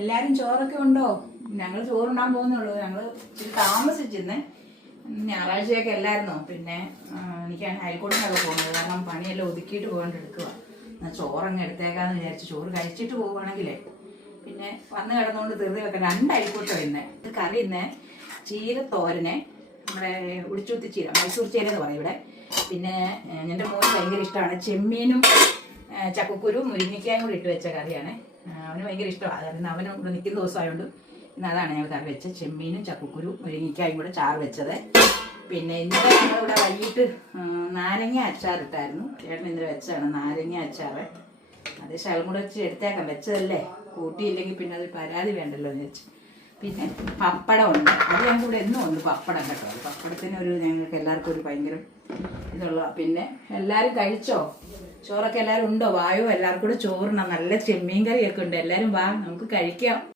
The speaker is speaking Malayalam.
എല്ലാരും ചോറൊക്കെ ഉണ്ടോ? ഞങ്ങൾ ചോറുണ്ടാൻ പോകുന്നുള്ളൂ. ഞങ്ങൾ ഇച്ചിരി താമസിച്ചിരുന്നേ. ഞായറാഴ്ചയൊക്കെ അല്ലായിരുന്നോ. പിന്നെ എനിക്കാണ് അയൽക്കൂട്ടിനൊക്കെ പോകുന്നത്. കാരണം പണിയെല്ലാം ഒതുക്കിയിട്ട് പോകേണ്ടെടുക്കുക. എന്നാൽ ചോറങ്ങ് എടുത്തേക്കാന്ന് വിചാരിച്ചു. ചോറ് കഴിച്ചിട്ട് പോവുകയാണെങ്കിലേ പിന്നെ വന്ന് കിടന്നുകൊണ്ട് ധൃതി വെക്കാം. 2 അയൽക്കൂട്ടം ഇന്നേ. ഇത് കറി ഇന്നേ ചീരത്തോരനെ, നമ്മുടെ ഉടിച്ചുത്തി ചീര, മൈസൂർ ചീര എന്ന് പറയും ഇവിടെ. പിന്നെ എൻ്റെ മോന് ഭയങ്കര ഇഷ്ടമാണ് ചെമ്മീനും ചക്കക്കുരു മുരിങ്ങയ്ക്കായും കൂടി ഇട്ട് വെച്ച കറിയാണ്. അവന് ഭയങ്കര ഇഷ്ടമാണ്. കാരണം അവന് ഇവിടെ നിൽക്കുന്ന ദിവസമായതുകൊണ്ട് ഇന്ന് അതാണ് ഞങ്ങൾ കറി വെച്ചത്. ചെമ്മീനും ചക്കക്കുരു മുരിങ്ങയ്ക്കായും കൂടെ ചാറ് വെച്ചത്. പിന്നെ ഇന്നലെ ഞങ്ങളിവിടെ വൈകിട്ട് നാരങ്ങ അച്ചാറിട്ടായിരുന്നു. ചേട്ടൻ ഇന്നലെ വെച്ചതാണ് നാരങ്ങ അച്ചാറ്. അത് ശകലം കൂടെ വെച്ച് എടുത്തേക്കാം. വെച്ചതല്ലേ, കൂട്ടിയില്ലെങ്കിൽ പിന്നെ അത് പരാതി വേണ്ടല്ലോ എന്ന് വെച്ച്. പിന്നെ പപ്പടം ഉണ്ട്. അത് ഞങ്ങൾക്ക് ഇവിടെ എന്നും ഉണ്ട് പപ്പടം കേട്ടോ. പപ്പടത്തിന് ഞങ്ങൾക്ക് എല്ലാവർക്കും ഒരു ഭയങ്കര ഇതുള്ള. പിന്നെ എല്ലാവരും കഴിച്ചോ? ചോറൊക്കെ എല്ലാവരും ഉണ്ടോ? വായോ, എല്ലാവർക്കും കൂടെ ചോറിനാ. നല്ല ചെമ്മീൻ കറിയൊക്കെ ഉണ്ട്. എല്ലാവരും വാ, നമുക്ക് കഴിക്കാം.